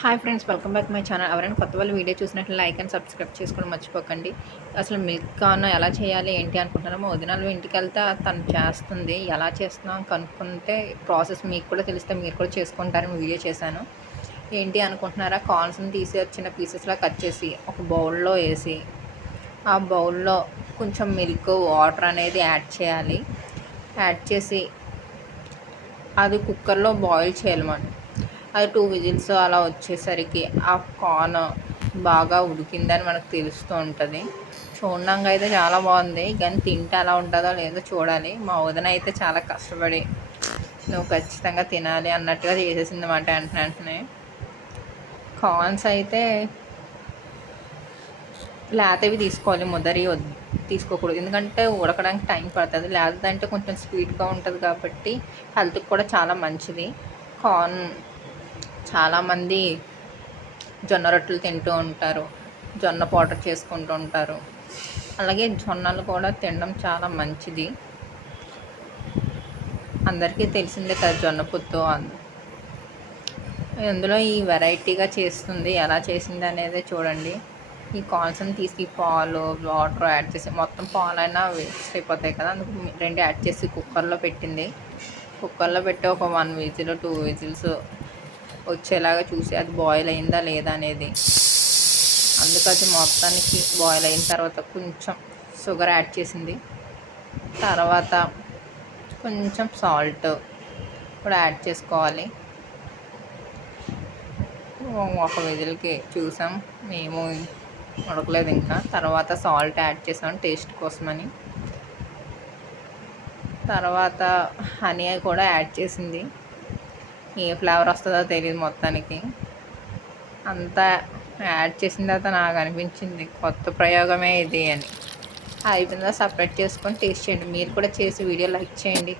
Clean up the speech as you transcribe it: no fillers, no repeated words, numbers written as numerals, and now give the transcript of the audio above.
Hi friends, welcome back my channel. ఎవరైనా కొత్త వాళ్ళు వీడియో చూసినట్లు లైక్ అండ్ సబ్స్క్రైబ్ చేసుకోవడం మర్చిపోకండి. అసలు మిల్క్ కార్న్ ఎలా చేయాలి ఏంటి అనుకుంటున్నారో, మా వదినాలు ఇంటికెళ్తే తను చేస్తుంది. ఎలా చేస్తున్నాం కనుక్కుంటే ప్రాసెస్ మీకు కూడా తెలిస్తే మీరు కూడా చేసుకుంటారని వీడియో చేశాను. ఏంటి అనుకుంటున్నారా, కార్న్స్ని తీసి చిన్న పీసెస్లా కట్ చేసి ఒక బౌల్లో వేసి, ఆ బౌల్లో కొంచెం మిల్క్ వాటర్ అనేది యాడ్ చేయాలి. యాడ్ చేసి అది కుక్కర్లో బాయిల్ చేయాలన్నమాట. అది 2 విజిల్స్ అలా వచ్చేసరికి ఆ కార్న్ బాగా ఉడికిందని మనకు తెలుస్తూ ఉంటుంది. చూడడానికి అయితే చాలా బాగుంది, కానీ తింటే ఎలా ఉంటుందో లేదో చూడాలి. మా వదిన అయితే చాలా కష్టపడి నువ్వు ఖచ్చితంగా తినాలి అన్నట్టుగా చేసేసింది అన్నమాట. వెంటనే కార్న్స్ అయితే లేతవి తీసుకోవాలి, ముదరి తీసుకోకూడదు. ఎందుకంటే ఉడకడానికి టైం పడుతుంది. లేదంటే కొంచెం స్వీట్గా ఉంటుంది కాబట్టి హెల్త్కి కూడా చాలా మంచిది. కార్న్ చాలామంది జొన్న రొట్టెలు తింటూ ఉంటారు, జొన్న పౌడర్ చేసుకుంటూ ఉంటారు. అలాగే జొన్నలు కూడా తినడం చాలా మంచిది. అందరికీ తెలిసిందే కదా జొన్న పొత్తు. అందులో ఈ వెరైటీగా చేస్తుంది. ఎలా చేసింది అనేది చూడండి. ఈ కార్న్స్ని తీసి పాలు వాటర్ యాడ్ చేసి, మొత్తం పాలైనా వేస్ట్ అయిపోతాయి కదా, అందుకు 2 యాడ్ చేసి కుక్కర్లో పెట్టింది. కుక్కర్లో పెట్టి ఒక 1 విజిల్ 2 విజిల్స్ వచ్చేలాగా చూసి అది బాయిల్ అయిందా లేదా అనేది. అందుకు అది మొత్తానికి బాయిల్ అయిన తర్వాత కొంచెం షుగర్ యాడ్ చేసింది. తర్వాత కొంచెం సాల్ట్ కూడా యాడ్ చేసుకోవాలి. ఒక విజిల్కి చూసాం మేము, ఉడకలేదు ఇంకా. తర్వాత సాల్ట్ యాడ్ చేసాం టేస్ట్ కోసమని. తర్వాత హనీ కూడా యాడ్ చేసింది. ఏ ఫ్లేవర్ వస్తుందో తెలియదు. మొత్తానికి అంతా యాడ్ చేసిన తర్వాత నాకు అనిపించింది కొత్త ప్రయోగమే ఇది అని. అయిపోయిందా సపరేట్ చేసుకొని టేస్ట్ చేయండి. మీరు కూడా చేసి వీడియో లైక్ చేయండి.